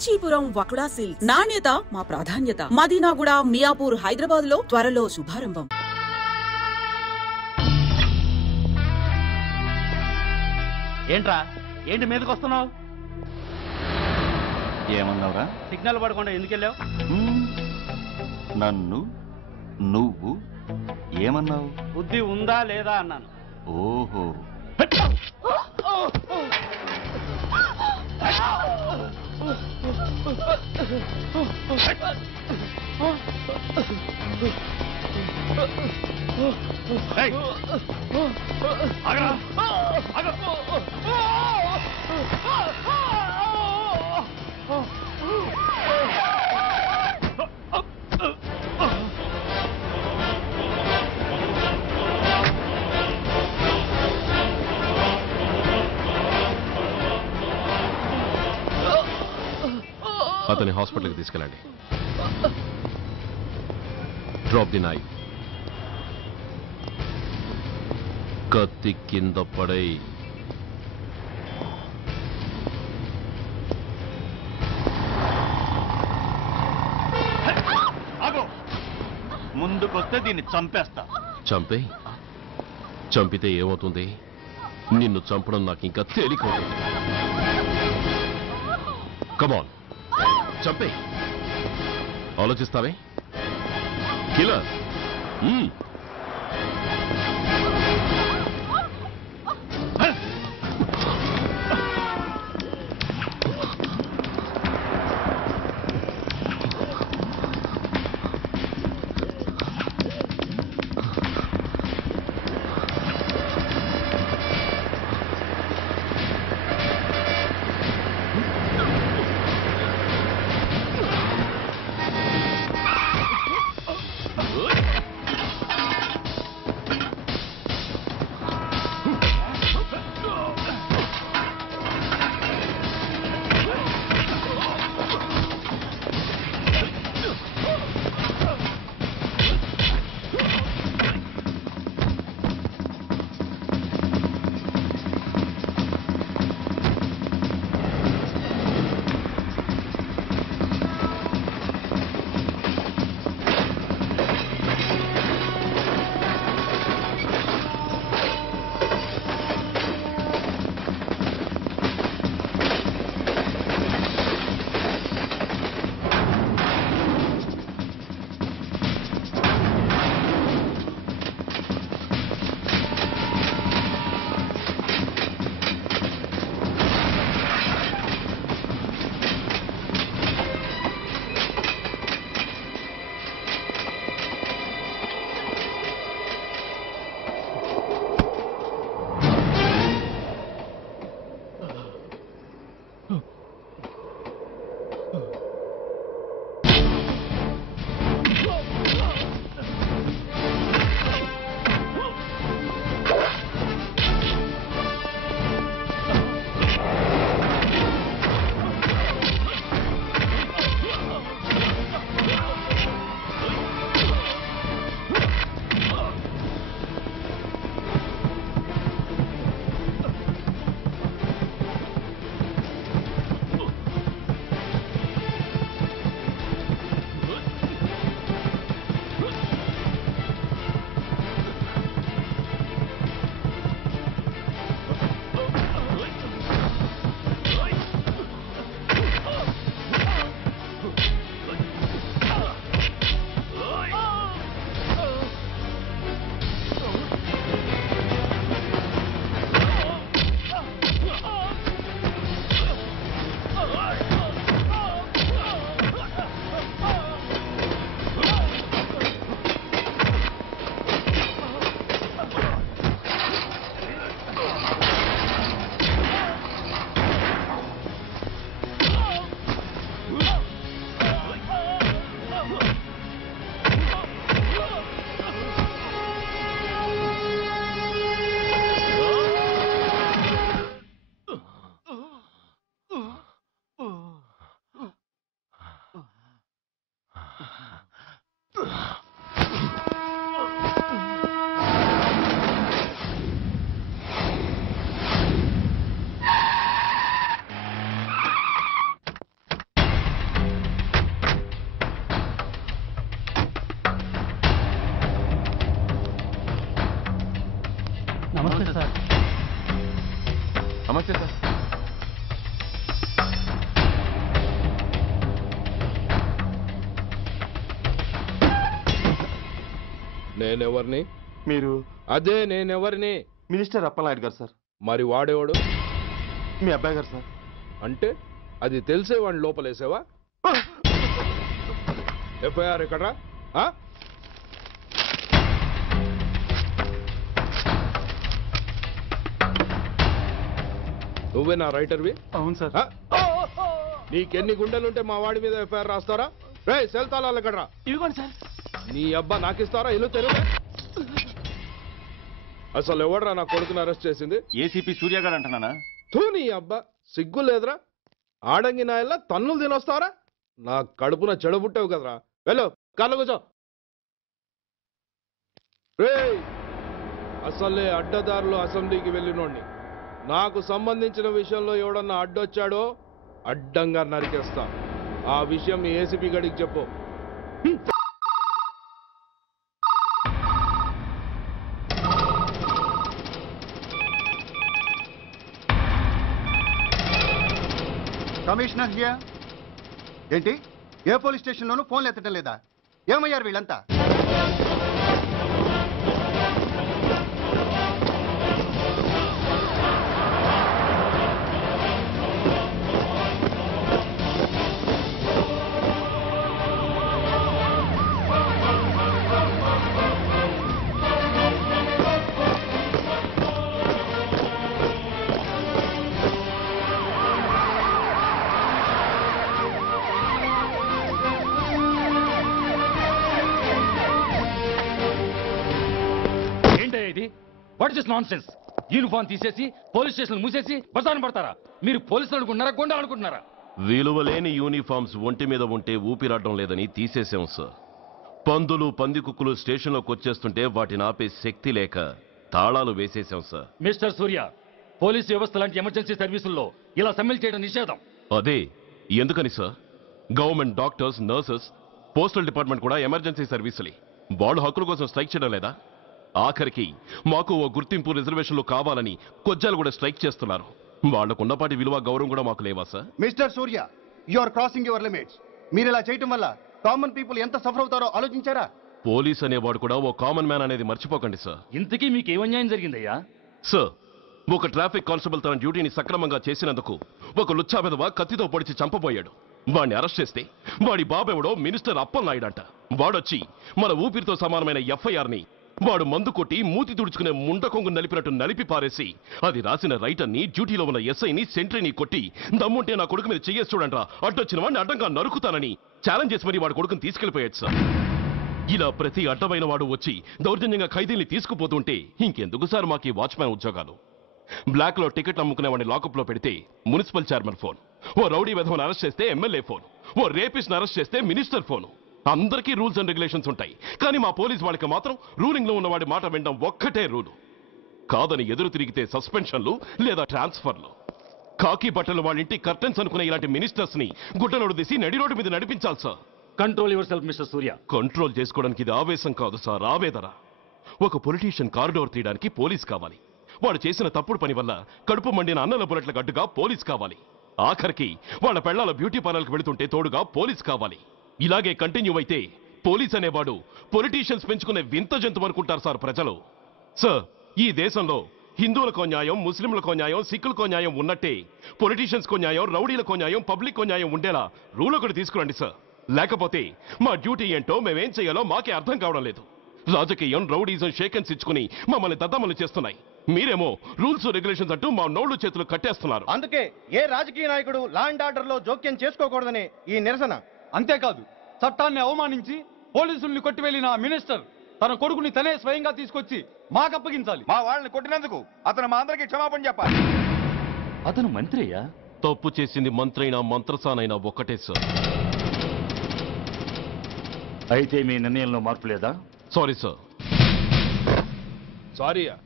Kanchipuram వకుడా silks. నాణ్యత మా ప్రాధాన్యత. మదీనాగూడ, మియాపూర్, హైదరాబాద్ లో త్వరలో శుభారంభం. ఏంట్రా ఏంటి మీదకి వస్తున్నావు? ఏమన్నావురా? సిగ్నల్ పడకుండా ఎందుకు వెళ్ళావు? నన్ను నువ్వు ఏమన్నావు? బుద్ధి ఉందా లేదా అన్నాను. ఓహో, అతని హాస్పిటల్కి తీసుకెళ్ళండి. Drop the knife. కత్తి కింద పడై. ముందుకొస్తే దీన్ని చంపేస్తా. చంపే. చంపితే ఏమవుతుంది? నిన్ను చంపడం నాకు ఇంకా తేలికవుతుంది. కమాన్, చంపే. ఆలోచిస్తావే కిల్లర్? నమస్తే సార్. నమస్తే సార్. నేనెవరిని? మీరు అదే నేనెవరిని? మినిస్టర్ అప్పలనాయుడు గారు సార్. మరి వాడేవాడు? మీ అబ్బాయి గారు సార్. అంటే అది తెలిసే వాడిని లోపలేసావా? ఎఫ్ఐఆర్ ఎక్కడ్రా? ఆ? నువ్వే నా రైటర్వి? అవును సార్. ఆ? నీకెన్ని గుండెలుంటే మా వాడి మీద ఎఫ్ఐఆర్ రాస్తారా? రే సెల్ తాళాలు ఎక్కడ్రా? ఇదిగోండి సార్. నీ అబ్బా నాకిస్తారా? ఇల్లు తెరువు. అసలు ఎవడ్రా నా కొడుకుని అరెస్ట్ చేసింది? ఏసీపీ సూర్య గారు అంటున్నానా? తూ నీ అబ్బా సిగ్గు లేదురా? ఆడంగి నాయల్లా తన్నులు తినొస్తారా? నా కడుపున చెడబుట్టావు కదరా. వెళ్ళు కార్లో కూర్చో. రేయ్ అసలే అడ్డదారులు అసెంబ్లీకి వెళ్ళినోడిని. నాకు సంబంధించిన విషయంలో ఎవడన్నా అడ్డొచ్చాడో అడ్డంగా నరికేస్తా. ఆ విషయం మీ ఏసీపీ గడికి చెప్పు. Commissioner here. ఏంటి ఏ పోలీస్ స్టేషన్లోనూ ఫోన్లు ఎత్తడం లేదా? ఏమయ్యారు వీళ్ళంతా? What is non sense? Uniform తీసేసి పోలీస్ స్టేషన్ మూసేసి బజారు పడతారా? మీరు పోలీసులు అనుకుంటున్నారా, గుండా అనుకుంటున్నారా? విలువలేని యూనిఫామ్స్ ఒంటి మీద ఉంటే ఊపిరాడడం లేదని తీసేసాం సార్. పందులు పందికుక్కులు స్టేషన్లోకి వచ్చేస్తుంటే వాటిని ఆపే శక్తి లేక తాళాలు వేసేసాం సార్. మిస్టర్ సూర్య, పోలీస్ వ్యవస్థ లాంటి ఎమర్జెన్సీ సర్వీసుల్లో ఇలా సమ్మెలు చేయడం నిషేధం. అదే ఎందుకని sir? Government doctors, nurses, postal department కూడా ఎమర్జెన్సీ సర్వీసులే. వాళ్ళు హక్కుల కోసం స్ట్రైక్ చేయడం లేదా? ఆఖరికి మాకు ఓ గుర్తింపు రిజర్వేషన్లు కావాలని కొజ్జాలు కూడా స్ట్రైక్ చేస్తున్నారు. వాళ్లకున్నపాటి విలువ గౌరవం కూడా మాకు లేవా sir? Mister Surya, you are crossing your limits. మీరు ఇలా చేయటం వల్ల కామన్ పీపుల్ ఎంత సఫర్ అవుతారో ఆలోచించారా? పోలీస్ అనేవాడు కూడా ఓ కామన్ మ్యాన్ అనేది మర్చిపోకండి సార్. ఇంతకీ మీకు ఏం అన్యాయం జరిగిందయ్యా? సార్, ఒక ట్రాఫిక్ కానిస్టేబుల్ తన డ్యూటీని సక్రమంగా చేసినందుకు ఒక లుచ్చా విధవ కత్తితో పొడిచి చంపబోయాడు. వాడిని అరెస్ట్ చేస్తే వాడి బాబెవడో మినిస్టర్ అప్పలనాయుడు అంట. వాడొచ్చి మన ఊపిరితో సమానమైన ఎఫ్ఐఆర్ని వాడు మందు కొట్టి మూతి తుడుచుకునే ముండకొంగు నలిపినట్టు నలిపి పారేసి అది రాసిన రైటర్ని, డ్యూటీలో ఉన్న ఎస్ఐని, సెంట్రీని కొట్టి దమ్ముంటే నా కొడుకు మీద చెయ్యేసి చూడంట్రా, అడ్డొచ్చిన వాడిని అడ్డంగా నరుకుతానని ఛాలెంజ్ చేసి మరి వాడు కొడుకుని తీసుకెళ్లిపోయాడు సార్. ఇలా ప్రతి అడ్డమైన వాడు వచ్చి దౌర్జన్యంగా ఖైదీల్ని తీసుకుపోతుంటే ఇంకెందుకు సార్ మాకు ఈ వాచ్మ్యాన్ ఉద్యోగాలు? బ్లాక్ లో టికెట్లు అమ్ముకునే వాడిని లాకప్ లో పెడితే మున్సిపల్ చైర్మన్ ఫోన్, ఓ రౌడీ విధవను అరెస్ట్ చేస్తే ఎమ్మెల్యే ఫోన్, ఓ రేపిస్ట్ అరెస్ట్ చేస్తే మినిస్టర్ ఫోన్. అందరికీ రూల్స్ అండ్ రెగ్యులేషన్స్ ఉంటాయి, కానీ మా పోలీస్ వాళ్ళకి మాత్రం రూలింగ్ లో ఉన్నవాడి మాట వినడం ఒక్కటే రూలు. కాదని ఎదురు తిరిగితే సస్పెన్షన్లు లేదా ట్రాన్స్ఫర్లు. కాకి బట్టలు వాళ్ళ ఇంటి కర్టెన్స్ అనుకునే ఇలాంటి మినిస్టర్స్ ని గుడ్డలోడు తీసి నడి రోడ్డు మీద నడిపించాలి sir. Control your self mister Surya. Control చేసుకోవడానికి ఇది ఆవేశం కాదు సార్, ఆవేదన. ఒక పొలిటీషియన్ కారిడోర్ తీయడానికి పోలీస్ కావాలి. వాడు చేసిన తప్పుడు పని వల్ల కడుపు మండిన అన్నల బుల్లెట్ల గడ్డుగా పోలీస్ కావాలి. ఆఖరికి వాళ్ళ పెళ్లాల బ్యూటీ పార్లర్కి వెళుతుంటే తోడుగా పోలీస్ కావాలి. ఇలాగే కంటిన్యూ అయితే పోలీస్ అనేవాడు పొలిటీషియన్స్ పెంచుకునే వింత జంతువు అనుకుంటారు సార్ ప్రజలు. సార్, ఈ దేశంలో హిందువులకో న్యాయం, ముస్లింలకో న్యాయం, సిక్కులకో న్యాయం ఉన్నట్టే పొలిటీషియన్స్కో న్యాయం, రౌడీలకో న్యాయం, పబ్లిక్కో న్యాయం ఉండేలా రూల్ ఒకటి తీసుకురండి సార్. లేకపోతే మా డ్యూటీ ఏంటో మేమేం చేయాలో మాకే అర్థం కావడం లేదు. రాజకీయం, రౌడీజం షేకెన్స్ ఇచ్చుకుని మమ్మల్ని దద్దమలు చేస్తున్నాయి. మీరేమో రూల్స్ రెగ్యులేషన్స్ అంటూ మా నోళ్లు చేతులు కట్టేస్తున్నారు. అందుకే ఏ రాజకీయ నాయకుడు లా అండ్ ఆర్డర్ లో జోక్యం చేసుకోకూడదని ఈ నిరసన. అంతేకాదు, చట్టాన్ని అవమానించి పోలీసుల్ని కొట్టివెళ్లిన మినిస్టర్ తన కొడుకుని తనే స్వయంగా తీసుకొచ్చి మాకు అప్పగించాలి. మా వాళ్ళని కొట్టినందుకు అతను మా అందరికి క్షమాపణ చెప్పాలి. అతను మంత్రి అయ్యా. తప్పు చేసింది మంత్రైనా మంత్రసానైనా ఒక్కటే సార్. అయితే మీ నిర్ణయంలో మార్పు లేదా? Sorry sir. సారీయా?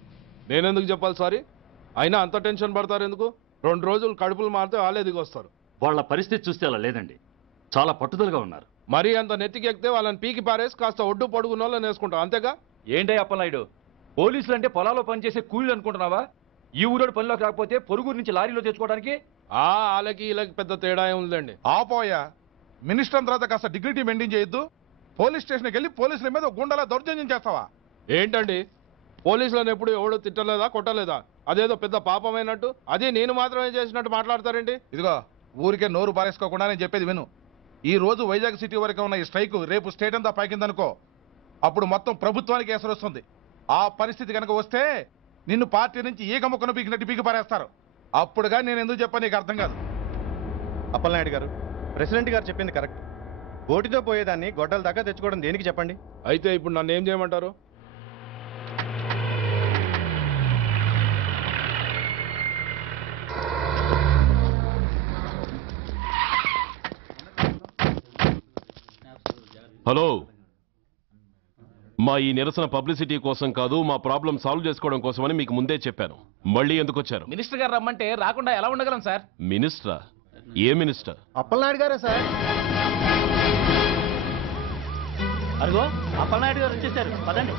నేనెందుకు చెప్పాలి సారీ? అయినా అంత టెన్షన్ పడతారు ఎందుకు? 2 రోజులు కడుపులు మారితే వాళ్ళే దిగొస్తారు. వాళ్ళ పరిస్థితి చూస్తే అలా లేదండి, చాలా పట్టుదలగా ఉన్నారు. మరీ అంత నెత్తికెక్కితే వాళ్ళని పీకి పారేసి కాస్త ఒడ్డు పొడుగున్న వాళ్ళని వేసుకుంటాం, అంతేగా? ఏంటే అప్పలనాయుడు, పోలీసులు అంటే పొలాల్లో పనిచేసే కూలీలు అనుకుంటున్నావా? ఈ ఊరోడు పనిలోకి రాకపోతే పొరుగురు నుంచి లారీలో తెచ్చుకోవడానికి వాళ్ళకి వీళ్ళకి పెద్ద తేడా ఉందండి. ఆపోయా మినిస్టర్ తర్వాత కాస్త డిగ్నిటీ మెయింటైన్ చేయొద్దు. పోలీస్ స్టేషన్కి వెళ్ళి పోలీసుల మీద గుండెలా దౌర్జన్యం చేస్తావా? ఏంటండి పోలీసులను ఎప్పుడు ఎవడో తిట్టలేదా కొట్టలేదా? అదేదో పెద్ద పాపమైనట్టు అది నేను మాత్రమే చేసినట్టు మాట్లాడతారండి. ఇదిగో ఊరికే నోరు పారేసుకోకుండా నేను చెప్పేది విను. ఈ రోజు వైజాగ్ సిటీ వరకు ఉన్న ఈ స్ట్రైక్ రేపు స్టేట్ అంతా పైకిందనుకో, అప్పుడు మొత్తం ప్రభుత్వానికి ఎసరు వస్తుంది. ఆ పరిస్థితి కనుక వస్తే నిన్ను పార్టీ నుంచి ఈగ ముక్కను పీకినట్టు పీకి పారేస్తారు. అప్పుడుగా నేను ఎందుకు చెప్పాను నీకు అర్థం కాదు. అప్పలనాయుడు గారు, ప్రెసిడెంట్ గారు చెప్పింది కరెక్ట్. ఓటితో పోయేదాన్ని గొడ్డల దాకా తెచ్చుకోవడం దేనికి చెప్పండి? అయితే ఇప్పుడు నన్ను ఏం చేయమంటారు? హలో, మా ఈ నిరసన పబ్లిసిటీ కోసం కాదు, మా ప్రాబ్లం సాల్వ్ చేసుకోవడం కోసమని మీకు ముందే చెప్పాను. మళ్ళీ ఎందుకు వచ్చారు? మినిస్టర్ గారు రమ్మంటే రాకుండా ఎలా ఉండగలం సార్? మినిస్టరా? ఏ మినిస్టర్? అప్పలనాయుడు గారే సార్. అదిగో అప్పలనాయుడు గారు వచ్చేసారు, పదండి.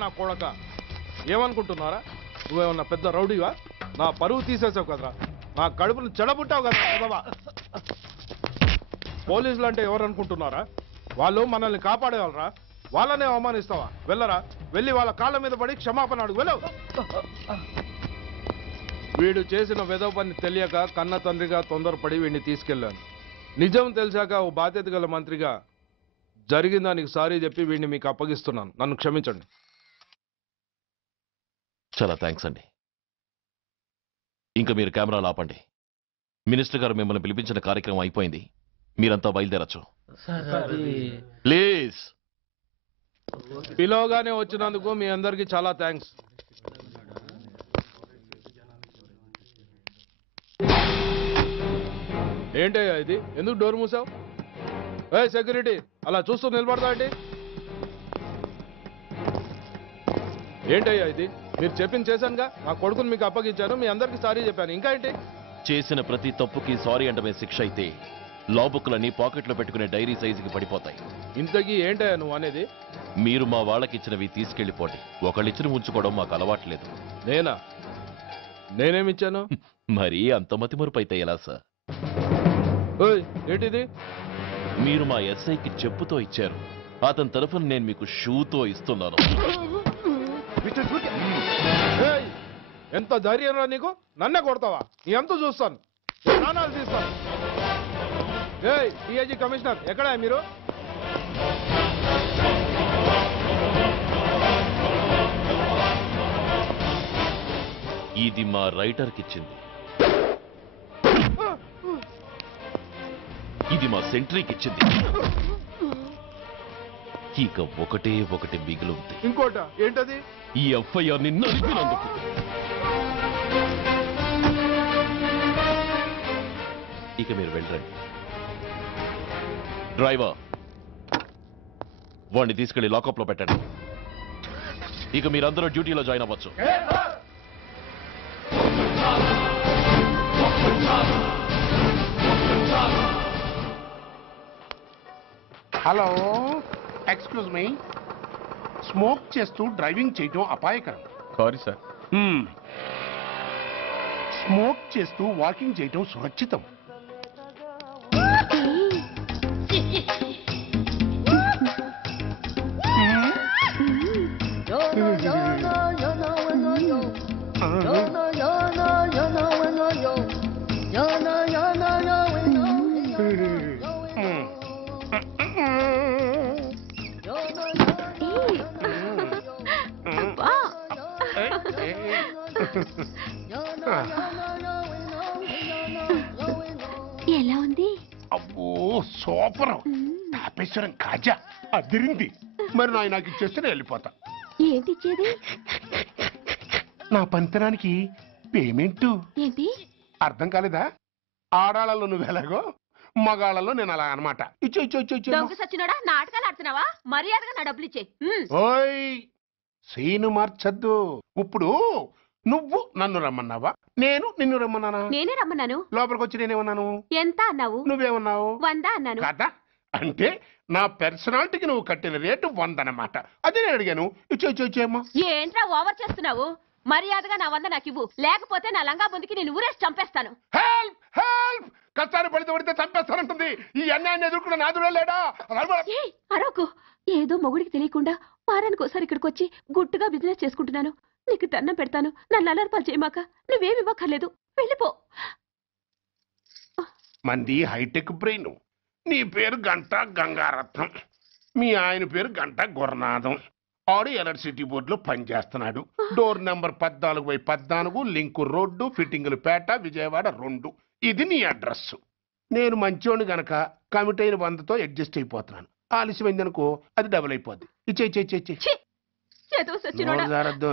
నా కొడక ఏమనుకుంటున్నారా? నువ్వేమన్నా పెద్ద రౌడీవా? నా పరువు తీసేసావు కదరా, నా కడుపును చెడబుట్టావు కదా. పోలీసులు అంటే ఎవరు అనుకుంటున్నారా? వాళ్ళు మనల్ని కాపాడేవాళ్ళరా? వాళ్ళనే అవమానిస్తావా? వెళ్ళరా, వెళ్ళి వాళ్ళ కాళ్ళ మీద పడి క్షమాపణ అడుగు. వెళ్ళవు. వీడు చేసిన వెధవ పని తెలియక కన్న తండ్రిగా తొందరపడి వీడిని తీసుకెళ్లాను. నిజం తెలిసాక ఓ బాధ్యత గల మంత్రిగా జరిగిన దానికి సారీ చెప్పి వీడిని మీకు అప్పగిస్తున్నాను. నన్ను క్షమించండి. చాలా థ్యాంక్స్ అండి. ఇంకా మీరు కెమెరాలు ఆపండి. మినిస్టర్ గారు మిమ్మల్ని పిలిపించిన కార్యక్రమం అయిపోయింది. మీరంతా బయలుదేరచ్చు ప్లీజ్. పిలవగానే వచ్చినందుకు మీ అందరికీ చాలా థ్యాంక్స్. ఏంటయ్యా ఇది? ఎందుకు డోర్ మూసావు? ఏ సెక్యూరిటీ, అలా చూస్తూ నిలబడతా అండి. ఏంటయ్యా ఇది? మీరు చెప్పింది చేశానుగా, నా కొడుకుని మీకు అప్పగించాను, మీ అందరికీ సారీ చెప్పాను. ఇంకా ఏంటి? చేసిన ప్రతి తప్పుకి సారీ అంటమే శిక్ష అయితే లా బుక్లన్నీ పాకెట్లో పెట్టుకునే డైరీ సైజుకి పడిపోతాయి. ఇంతకీ ఏంటయ్యా నువ్వు అనేది? మీరు మా వాళ్ళకిచ్చినవి తీసుకెళ్లిపోండి. ఒకళ్ళిచ్చిన ఉంచుకోవడం మాకు అలవాట్లేదు. నేనా? నేనేమిచ్చాను? మరీ అంత మతిమరుపు అయితే ఎలా సార్? ఓయ్ ఏంటిది? మీరు మా ఎస్ఐకి చెప్పుతో ఇచ్చారు, అతని తరఫున నేను మీకు షూతో ఇస్తున్నాను. ఏయ్, ఎంత ధైర్యం రా నీకు? నన్నే కొడతావా? నీ ఎంత చూస్తాను, ప్రాణాలు తీస్తాను. ఏయ్ డిఐజీ కమిషనర్, ఎక్కడా మీరు? ఇది మా రైటర్కి ఇచ్చింది, ఇది మా సెంట్రీకి ఇచ్చింది. ఇక ఒకటే ఒకటి మిగిలింది. ఇంకోట ఏంటది? ఈ ఎఫ్ఐఆర్ ని నలిపినందుకు. ఇక మీరు వెళ్ళండి. డ్రైవర్, వాడిని తీసుకెళ్లి లాకప్ లో పెట్టండి. ఇక మీరందరూ డ్యూటీలో జాయిన్ అవ్వచ్చు. Hello, excuse me. స్మోక్ చేస్తూ డ్రైవింగ్ చేయటం అపాయకరం. Sorry sir. స్మోక్ చేస్తూ వాకింగ్ చేయటం సురక్షితం. ఎలా ఉంది? అబ్బో సూపర్. తాపేశ్వరం కాజా అదిరింది. మరి నాకు ఇచ్చేస్తే నేను వెళ్ళిపోతా. ఏంటి ఇచ్చేది? నా పంతనానికి పేమెంట్. ఏంటి? అర్థం కాలేదా? ఆడాళ్ళలో నువ్వు ఎలాగో మగాళ్ళలో నేను అలా అనమాట. ఇచ్చో ఇచ్చో ఇచ్చో ఇచ్చో. దొంగ సచ్చినోడా నాటకాలు ఆడుతున్నావా? మర్యాదగా నా డబ్బులు ఇచ్చే. ఓయ్ సీను మార్చద్దు. ఇప్పుడు నువ్వు నన్ను రమ్మన్నావా, నేను నిన్ను రమ్మన్నానా? నేనే రమ్మన్నాను. లోపలికి వచ్చి నేనేమన్నాను? ఎంత అన్నావు? నువ్వేమన్నావు? 100 అన్నాను. కదా అంటే నా పర్సనాలిటీకి నువ్వు కట్టిన రేటు 100 అన్నమాట. అదే నేను అడిగాను. ఇచ్చో ఇచ్చో ఇచ్చేమ్మా. ఏంట్రా ఓవర్ చేస్తున్నావు? మర్యాదగా నా 100 నాకు ఇవ్వు, లేకపోతే నా లంగా బొందికి నేను ఊరేసి చంపేస్తాను. Help help! కష్టాన్ని పడితే చంపేస్తానంటుంది. ఈ అన్యాయాన్ని ఎదుర్కొన్న నాదుడే లేడా? అరవకు. ఏదో మొగుడికి తెలియకుండా వారానికి ఒకసారి ఇక్కడికి వచ్చి గుట్టుగా బిజినెస్ చేసుకుంటున్నాను. నీకు దండం పెడతాను, నన్ను అలర్పాలు చేయమాక. నువ్వేమి ఇవ్వక్కర్లేదు, వెళ్ళిపో. మంది హైటెక్ బ్రెయిన్. నీ పేరు గంట గంగారత్నం, మీ ఆయన పేరు గంట గురునాథం. ఆడు ఎలక్ట్రిసిటీ బోర్డులో పనిచేస్తున్నాడు. డోర్ నెంబర్ 14/14, లింకు రోడ్డు, ఫిట్టింగులు పేట, విజయవాడ 2. ఇది నీ అడ్రస్. నేను మంచోని గనక కమిట్ అయిన 100తో అడ్జస్ట్ అయిపోతున్నాను. ఆలస్యమైందనుకో అది డబుల్ అయిపోద్ది. ఇచ్చే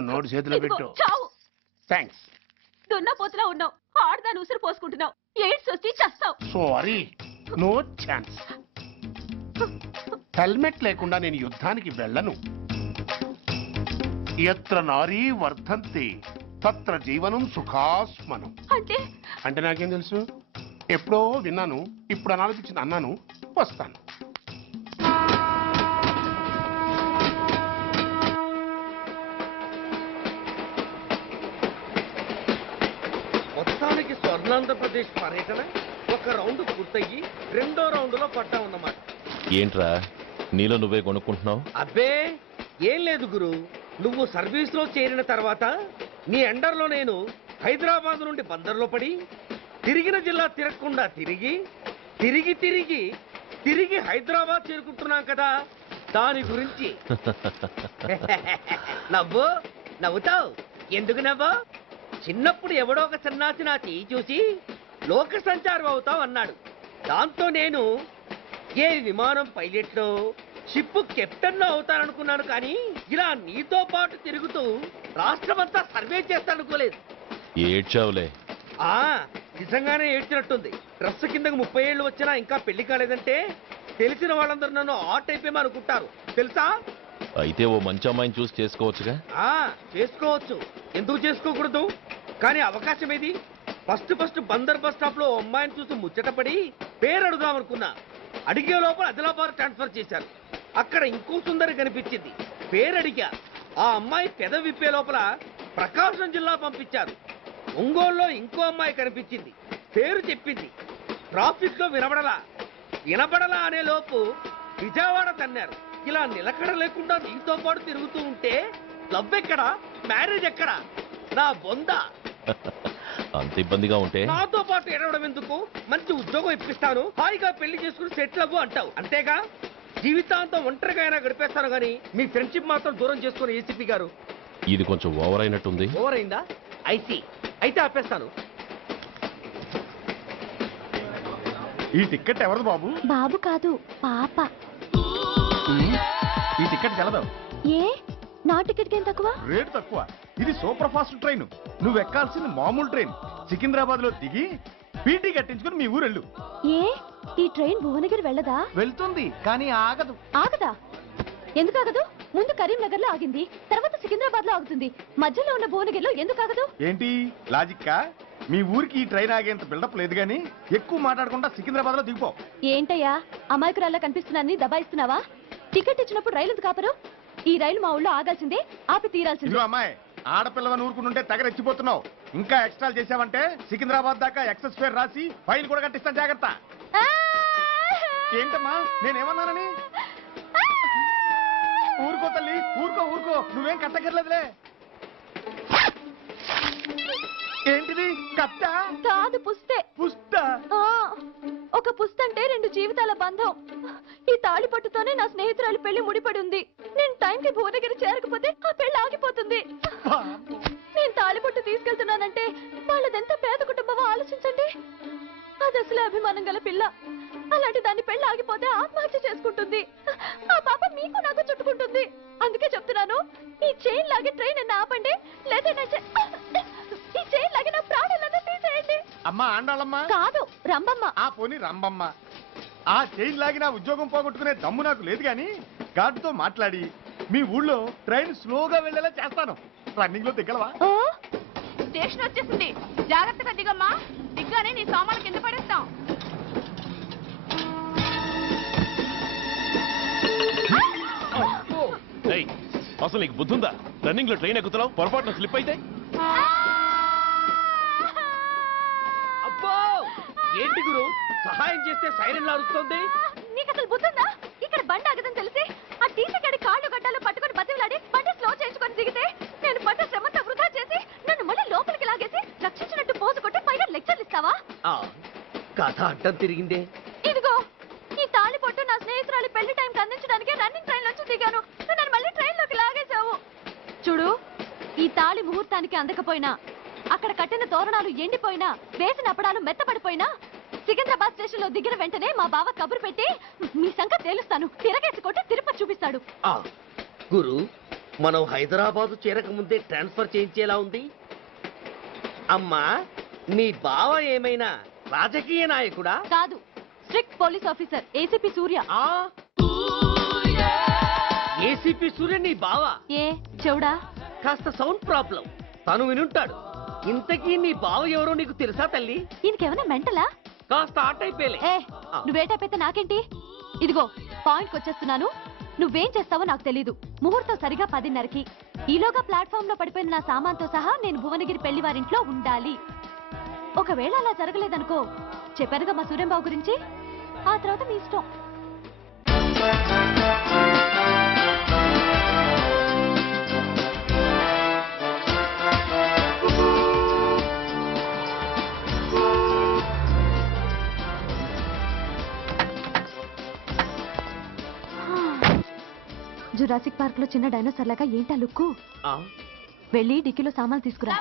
నోటు చేతిలో పెట్టు. థ్యాంక్స్. దున్నపోతులా ఉన్నావు, ఆడదాని ఉసురు పోసుకుంటున్నావు. ఎయిడ్స్ వచ్చి చస్తావు. Sorry, no chance. హెల్మెట్ లేకుండా నేను యుద్ధానికి వెళ్ళను. ఎత్ర నారీ వర్ధంతి తత్ర జీవనం సుఖాస్మనం. అంటే నాకేం తెలుసు? ఎప్పుడో విన్నాను, ఇప్పుడు అనాలపించింది అన్నాను. వస్తాను. మొత్తానికి స్వర్ణాంధ్రప్రదేశ్ పర్యటన ఒక రౌండ్ పూర్తయ్యి 2వ రౌండ్లో పడ్డామన్నమాట. ఏంట్రా నీలో నువ్వే కొనుక్కుంటున్నావు? అబ్బే ఏం లేదు గురు, నువ్వు సర్వీస్లో చేరిన తర్వాత నీ అండర్లో నేను హైదరాబాద్ నుండి బందర్లో పడి తిరిగిన జిల్లా తిరగకుండా తిరిగి తిరిగి తిరిగి తిరిగి హైదరాబాద్ చేరుకుంటున్నాం కదా, దాని గురించి. నవ్వుతావు ఎందుకు నవ్వు? చిన్నప్పుడు ఎవడో ఒక సన్నాసి నా చెయ్యి చూసి లోక సంచారం అవుతావు అన్నాడు. దాంతో నేను ఏ విమానం పైలట్లో షిప్ కెప్టెన్ అవుతాననుకున్నాను, కానీ ఇలా నీతో పాటు తిరుగుతూ రాష్ట్రమంతా సర్వే చేస్తాననుకోలేదు. ఏడ్చావులే. నిజంగానే ఏడ్చినట్టుంది. డ్రెస్ కిందకు 30 ఏళ్ళు వచ్చినా ఇంకా పెళ్లి కాలేదంటే తెలిసిన వాళ్ళందరూ నన్ను ఆ టైప్ ఏమో అనుకుంటారు తెలుసా. అయితే ఓ మంచి అమ్మాయిని చూసి చేసుకోవచ్చుగా. చేసుకోవచ్చు, ఎందుకు చేసుకోకూడదు? కానీ అవకాశం ఏది? ఫస్ట్ బందర్ బస్ స్టాప్ లో అమ్మాయిని చూసి ముచ్చటపడి పేరు అడుగుదామనుకున్నా. అడిగే లోపల ఆదిలాబాద్ ట్రాన్స్ఫర్ చేశారు. అక్కడ ఇంకో సుందరి కనిపించింది, పేరు అడిగా. ఆ అమ్మాయి పెద విప్పే లోపల ప్రకాశం జిల్లా పంపించారు. ఒంగోలులో ఇంకో అమ్మాయి కనిపించింది, పేరు చెప్పింది. ట్రాఫిక్ లో వినబడలా అనే లోపు విజయవాడ తన్నారు. ఇలా నిలకడ లేకుండా నీతో పాటు తిరుగుతూ ఉంటే లవ్ ఎక్కడా, మ్యారేజ్ ఎక్కడా? నా బొంద. అంత ఇబ్బందిగా ఉంటే నాతో పాటు ఎడవడం ఎందుకు? మంచి ఉద్యోగం ఇప్పిస్తాను, హాయిగా పెళ్లి చేసుకుని సెటిల్ అవ్వు అంటావు అంతేగా. జీవితాంతం ఒంటరిగా అయినా గడిపేస్తాను, కానీ మీ ఫ్రెండ్షిప్ మాత్రం దూరం చేసుకుని ఏసీపీ గారు. ఇది కొంచెం ఓవర్ అయినట్టుంది. ఓవర్ అయిందా? అయితే ఆపేస్తాను. ఈ టికెట్ ఎవరిది బాబు? బాబు కాదు, పాప. ఈ టికెట్ గలదు. ఏ నా టికెట్ ఏం తక్కువ? రేటు తక్కువ. ఇది సూపర్ ఫాస్ట్ ట్రైన్. నువ్వు ఎక్కాల్సింది మామూలు ట్రైన్. సికింద్రాబాద్ లో దిగి పీటీ కట్టించుకుని మీ ఊరెళ్ళు. ఏ ఈ ట్రైన్ భువనగిరి వెళ్ళదా? వెళ్తుంది, కానీ ఆగదు. ఆగదా? ఎందుకు ఆగదు? ముందు కరీంనగర్ లో ఆగింది, తర్వాత సికింద్రాబాద్ లో ఆగుతుంది. మధ్యలో ఉన్న భువనగిరిలో ఎందుకు ఆగదు? ఏంటి లాజిక్కా? మీ ఊరికి ఈ ట్రైన్ ఆగేంత బిల్డప్ లేదు, గానీ ఎక్కువ మాట్లాడకుండా సికింద్రాబాద్ లో దిగిపో. ఏంటయ్యా అమాయకురాల్లా కనిపిస్తున్నాన్ని దబాయిస్తున్నావా? టికెట్ ఇచ్చినప్పుడు రైలు ఎందుకు ఆపరు? ఈ రైలు మా ఊళ్ళో ఆగాల్సిందే, ఆపి తీరాల్సిందే. అమ్మాయి, ఆడపిల్లవని ఊరుకుంటుంటే తగరెచ్చిపోతున్నావు. ఇంకా ఎక్స్ట్రాలు చేసావంటే సికింద్రాబాద్ దాకా ఎక్సెస్ ఫేర్ రాసి ఫైన్ కూడా కట్టిస్తాను, జాగ్రత్త. ఏంటమ్మా నేనేమన్నానని? ఊరుకో తల్లి, ఊరుకో, నువ్వేం కట్టగర్లేదులే. ఏంటిది? కట్ట కాదు, పుస్తే. పుస్త? ఒక పుస్తంటే 2 జీవితాల బంధం. ఈ తాళి పట్టుతోనే నా స్నేహితురాలి పెళ్లి ముడిపడి ఉంది. నేను టైంకి భువనగిరి చేరకపోతే ఆ పెళ్లి ఆగిపోతుంది. నేను తాళి పట్టు తీసుకెళ్తున్నానంటే వాళ్ళదెంత పేద కుటుంబమో ఆలోచించండి. అది అసలు అభిమానం గల పిల్ల. అలాంటి దాన్ని పెళ్లి ఆగిపోతే ఆత్మహత్య చేసుకుంటుంది. ఆ పాప మీకు నాకు చుట్టుకుంటుంది. అందుకే చెప్తున్నాను, ఈ చైన్ లాగి ట్రైన్ ఆపండి, లేదా ఈ చైన్ లాగి నా ప్రాణాలన్నా తీసేయండి. అమ్మా ఆండాళమ్మ కాదు రంబమ్మ. ఆ పోని రంబమ్మ. ఆ చైన్ లాగి నా ఉద్యోగం పోగొట్టుకునే దమ్ము నాకు లేదు కానీ గార్డుతో మాట్లాడి మీ ఊళ్ళో ట్రైన్ స్లోగా వెళ్ళేలా చేస్తాను. రన్నింగ్ లో దిగలవా? స్టేషన్ వచ్చేసింది, జాగ్రత్తగా దిగమ్మా. దిగ్గానే నీ సామాన్లు కింద పడేస్తాం. ఏయ్, అసలు నీకు బుద్ధుందా? రన్నింగ్ లో ట్రైన్ ఎక్కుతున్నావు, పొరపాటున స్లిప్ అయితే? అబ్బో ఏంటి గురు సహాయం చేస్తే సైరన్ అరుస్తుంది? నీకు అసలు బుద్ధుందా? ఇక్కడ బండి ఆగదని తెలిసి ఆ టీచర్ గడి కాళ్ళు గడ్డాలు పట్టుకొని బతిలాడి బండి స్లో చేయించుకొని దిగితే నేను పడ్డ శ్రమంతా వృధా చేసి నన్ను మళ్ళీ లోపలికి లాగేసి రక్షించినట్టు పోజు కొట్టి పైన లెక్చర్లు ఇస్తావా? కథ అడ్డం తిరిగిందే. ఇదిగో ఈ తాళి పొట్టు నా స్నేహితురాలి పెళ్లి టైంకి అందించడానికి రన్నింగ్ ట్రైన్ నుంచి దిగాను. నువ్వు నన్ను మళ్ళీ ట్రైన్ లోకి లాగేశావు. చూడు, ఈ తాళి ముహూర్తానికి అందకపోయినా, అక్కడ కట్టిన తోరణాలు ఎండిపోయినా, వేసిన అప్పడాలు మెత్తపడిపోయినా, సికింద్రాబాద్ స్టేషన్ లో దిగిన వెంటనే మా బావ కబురు పెట్టి మీ సంగతి తేలుస్తాను, తిరగేసి కొట్టి తిరుపతి చూపిస్తాడు. గురు, మనం హైదరాబాద్ చేరక ముందే ట్రాన్స్ఫర్ చేయించేలా ఉంది. అమ్మా, నీ బావ ఏమైనా రాజకీయ నాయకుడా? కాదు, స్ట్రిక్ట్ పోలీస్ ఆఫీసర్ ఏసీపీ సూర్య. ఏసీపీ సూర్య నీ బావ? ఏ చెవుడా? కాస్త సౌండ్ ప్రాబ్లం, తను వినుంటాడు. ఇంతకీ నీ బావ ఎవరో నీకు తెలుసా తల్లి? ఈయనకేమైనా మెంటలా? కాస్త ఆట అయిపోయలే. నువ్వేటైతే నాకేంటి? ఇదిగో పాయింట్కి వచ్చేస్తున్నాను. నువ్వేం చేస్తావో నాకు తెలీదు. ముహూర్తం సరిగా 10:30కి. ఈలోగా ప్లాట్ఫామ్ లో పడిపోయిన నా సామాన్తో సహా నేను భువనగిరి పెళ్లి వారింట్లో ఉండాలి. ఒకవేళ అలా జరగలేదనుకో, చెప్పానుగా మా సూర్యంబాబు గురించి, ఆ తర్వాత మీ ఇష్టం. జురాసిక్ పార్క్ లో చిన్న డైనోసార్ లాగా ఏంటా లుక్కు? వెళ్ళి డిక్కీలో సామాన్లు తీసుకురా.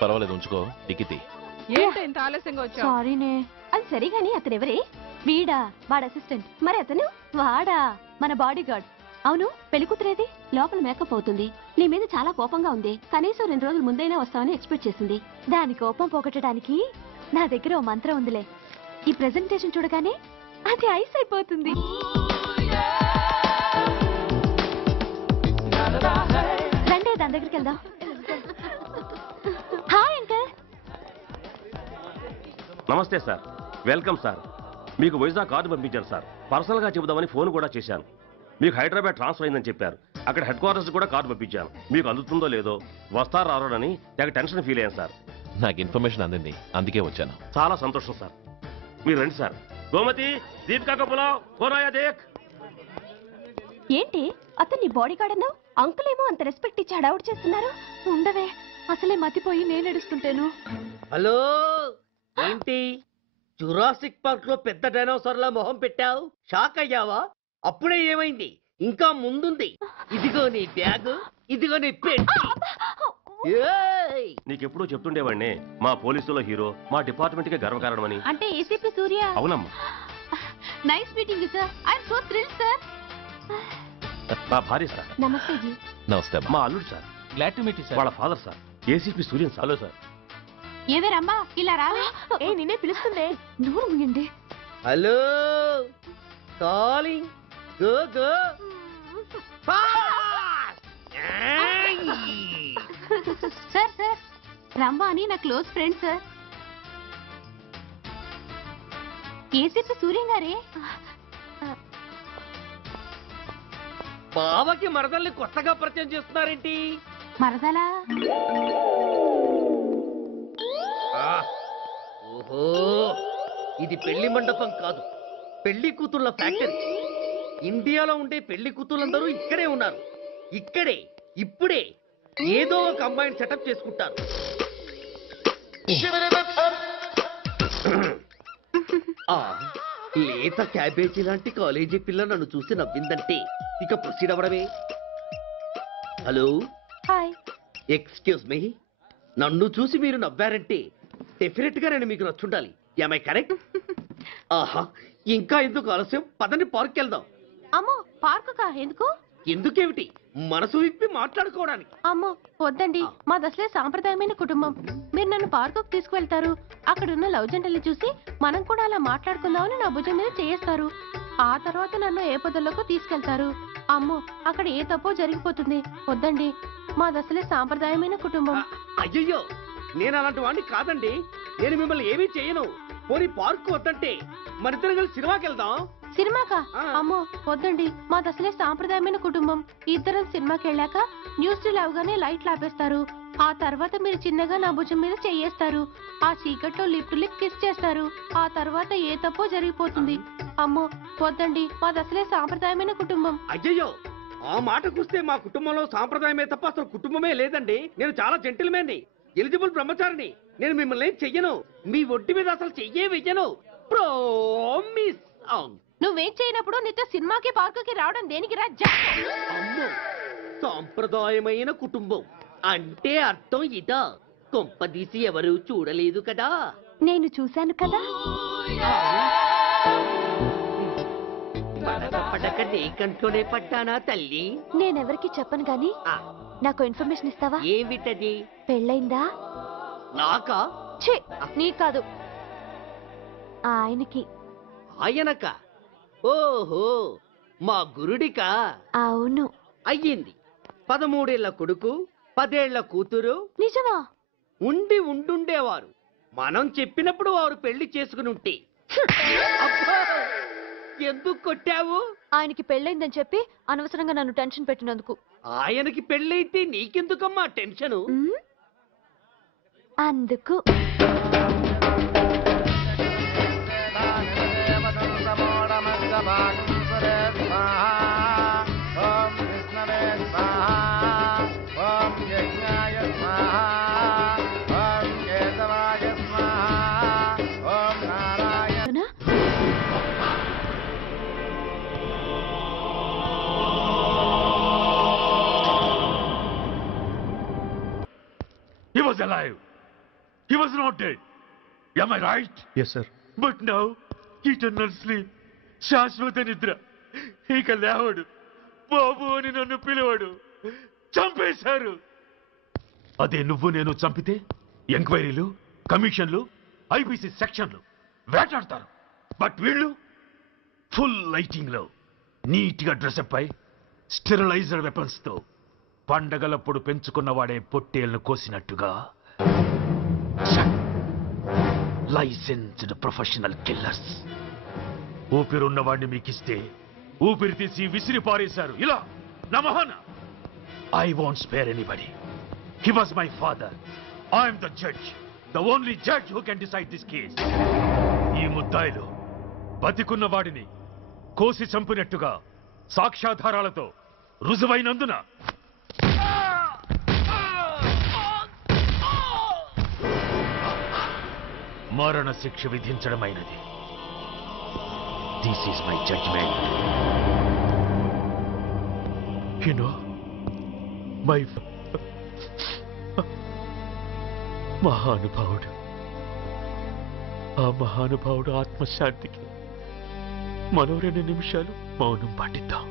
పర్వాలేదు, ఉంచుకో. డిక్కితి. సారీనే. అది సరిగాని అతనెవరే? వీడా, వాడ అసిస్టెంట్. మరి అతను? వాడా, మన బాడీ గార్డ్. అవును, పెళ్లి కూతురేది? లోపల మేకప్ అవుతుంది. నీ మీద చాలా కోపంగా ఉంది. కనీసం 2 రోజుల ముందైనా వస్తావని ఎక్స్పెక్ట్ చేసింది. దాని కోపం పోగొట్టడానికి నా దగ్గర ఓ మంత్రం ఉందిలే. ఈ ప్రెజెంటేషన్ చూడగానే అది ఐస్ అయిపోతుంది. రండి, దాని దగ్గరికి వెళ్దాం. Hi uncle. నమస్తే సార్, వెల్కమ్ సార్. మీకు వైజాగ్ కార్డు పంపించారు సార్. పర్సనల్ గా చెబుదామని ఫోన్ కూడా చేశాను. మీకు హైదరాబాద్ ట్రాన్స్ఫర్ అయిందని చెప్పారు. అక్కడ హెడ్ క్వార్టర్స్ కూడా కార్డు పంపించాను. మీకు అందుతుందో లేదో, వస్తారో రారోడని నాకు టెన్షన్ ఫీల్ అయ్యాను సార్. నాకు ఇన్ఫర్మేషన్ అందింది, అందుకే వచ్చాను. చాలా సంతోషం సార్. మీరు రండి సార్. గోమతి, దీపికా కపులావ్, కోనాయా దేక్. ఏంటి అతన్ని బాడీ గార్డ్ అన్నావు? అంకుల్ ఏమో అంత రెస్పెక్ట్ ఇచ్చి హడావుడు చేస్తున్నారు. ఉండవే, అసలే మతిపోయి నేను ఎడుస్తుంటాను. హలో, ఏంటి జురాసిక్ పార్క్ లో పెద్ద డైనోసార్ లా మొహం పెట్టావు? షాక్ అయ్యావా? అప్పుడే ఏమైంది? ఇంకా ముందుంది. ఇదిగో నీ బ్యాగ్, ఇదిగో నీ పెట్టి. నీకెప్పుడూ చెప్తుండేవాడిని, మా పోలీసులో హీరో, మా డిపార్ట్మెంట్ కి గర్వకారణమని. అంటే ఏసీపీ సూర్య? అవునమ్మా. Nice meeting sir. I'm so thrilled sir. మా భార్య సార్. నమస్తే జీ. నమస్తే. మా అల్లుడు sir. Glad to meet you sir. వాళ్ళ father sir, ACP Suryan sir. Hello sir. ఏవేరమ్మా ఇలా రాలే? ఏ నిన్నే పిలుస్తుందే. నోరు ముయండి. Hello, calling. Go go. Sir sir, Rambha అని నా close friend sir. ACP Suryam గారే. బావకి మరదల్ని కొత్తగా పరిచయం చేస్తున్నారేంటి? మరదలా? ఓహో, ఇది పెళ్లి మండపం కాదు, పెళ్లి కూతుళ్ళ ఫ్యాక్టరీ. ఇండియాలో ఉండే పెళ్లి కూతుళ్ళందరూ ఇక్కడే ఉన్నారు. ఇక్కడే ఇప్పుడే ఏదో ఒక అమ్మాయిని సెటప్ చేసుకుంటారు. లేత క్యాబేజీ లాంటి కాలేజీ పిల్ల నన్ను చూసి నవ్విందంటే ఇక ప్రొసీడ్ అవ్వడమే. Hello, hi. ఎక్స్క్యూజ్ మీ, నన్ను చూసి మీరు నవ్వారంటే డెఫినెట్ గా నేను మీకు నచ్చుండాలి. Am I correct? ఆహా, ఇంకా ఎందుకు ఆలస్యం? పదని పార్క్ వెళ్దాం. అమ్మో పార్కుకా? ఎందుకు? ఎందుకేమిటి, మనసు విప్పి మాట్లాడుకోవడానికి. అమ్మో వద్దండి, మాది అసలే సాంప్రదాయమైన కుటుంబం. మీరు నన్ను పార్కుకు తీసుకువెళ్తారు, అక్కడున్న లవ్ జంటల్ని చూసి మనం కూడా అలా మాట్లాడుకుందామని నా భుజం మీద చేస్తారు. ఆ తర్వాత నన్ను ఏ పొదల్లోకి తీసుకెళ్తారు. అమ్మో అక్కడ ఏ తప్పో జరిగిపోతుంది. వద్దండి, మాది అసలే సాంప్రదాయమైన కుటుంబం. అయ్యయ్యో, నేను అలాంటి వాడిని కాదండి. నేను మిమ్మల్ని ఏమీ చేయను. పోనీ పార్కు వద్దంటే మనిద్దరం కలిసి సినిమాకి వెళ్దాం. సినిమాకా? అమ్మో వద్దండి, మాది అసలే సాంప్రదాయమైన కుటుంబం. ఇద్దరం సినిమాకి వెళ్ళాక న్యూస్ అవగానే లైట్లు ఆపేస్తారు. ఆ తర్వాత మీరు చిన్నగా నా భుజం మీద చెయ్యేస్తారు. ఆ చీకట్లో లిప్ కిస్ చేస్తారు. ఆ తర్వాత ఏ తప్పో జరిగిపోతుంది. అమ్మో వద్దండి, మాది అసలే సాంప్రదాయమైన కుటుంబం. అయ్యయ్యో, ఆ మాటకొస్తే మా కుటుంబంలో సాంప్రదాయమే తప్ప అసలు కుటుంబమే లేదండి. నేను చాలా జెంటిల్మెన్ని, ఎలిజిబుల్ బ్రహ్మచారిని. నేను మిమ్మల్ని ఏం చెయ్యను. మీ ఒంటి మీద అసలు చెయ్యే వెయ్యను. ప్రామిస్. నువ్వేం చేయనప్పుడు నీతో సినిమాకి పార్కుకి రావడం దేనికి రా? అమ్మో, సాంప్రదాయమైన కుటుంబం అంటే అర్థం ఇదా? కొంపదీసి ఎవరు చూడలేదు కదా? నేను చూశాను కదా. పడక నీ కంట్లోనే పడ్డానా తల్లి? నేనెవరికి చెప్పను గాని నాకు ఇన్ఫర్మేషన్ ఇస్తావా? ఏమిటది? పెళ్ళైందా? నాకా? ఛీ, నీ కాదు, ఆయనకి. ఆయనక? ఓహో, మా గురుడికా? అవును. అయ్యింది. 13 ఏళ్ల కొడుకు, 10 ఏళ్ల కూతురు. నిజమా? ఉండుండేవారు. మనం చెప్పినప్పుడు వారు పెళ్లి చేసుకుని ఉంటే. అబ్బా, ఎందుకు కొట్టావు? ఆయనకి పెళ్ళైందని చెప్పి అనవసరంగా నన్ను టెన్షన్ పెట్టినందుకు. ఆయనకి పెళ్ళైతే నీకెందుకమ్మా టెన్షను? అందుకు. He was alive. He was not dead. Am I right? Yes, sir. But now, eternal sleep. శాశ్వత నిద్ర. ఇక లేవడు. బాబు అని నన్ను పిలవడు. చంపేశారు. అదే నువ్వు నేను చంపితే ఎంక్వైరీలు, కమిషన్లు, ఐపీసీ సెక్షన్లు వేటాడతారు. బట్ వీళ్ళు ఫుల్ లైటింగ్ లో నీట్ గా డ్రెస్అప్ అయి స్టెరిలైజర్ వెపన్స్ తో పండగలప్పుడు పెంచుకున్నవాడే పొట్టేళ్లను కోసినట్టుగా లైసెన్స్డ్ ప్రొఫెషనల్ కిల్లర్స్. ఊపిరున్నవాడిని మీకిస్తే ఊపిరి తీసి విసిరి పారేశారు. ఇలా నమహన. I won't spare anybody. He was my father. I'm the judge, the only judge who can decide this case. ఈ ముద్దాయిలు బతికున్న వాడిని కోసి చంపినట్టుగా సాక్ష్యాధారాలతో రుజువైనందున మరణ శిక్ష విధించడమైనది. This is my judgement. You know my మహానుభావుడు, ఆ మహానుభావుడు ఆత్మశాంతికి మరో 2 నిమిషాలు మౌనం పాటిద్దాం.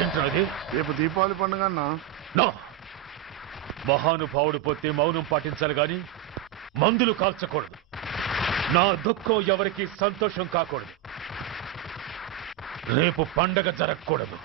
ఏంట్రాది? రేపు దీపావళి పండుగ అన్నా. నో, మహానుభావుడు పోతే మౌనం పాటించాలి గాని మందులు కాల్చకూడదు. నా దుఃఖం ఎవరికి సంతోషం కాకూడదు. రేపు పండగ జరగకూడదు.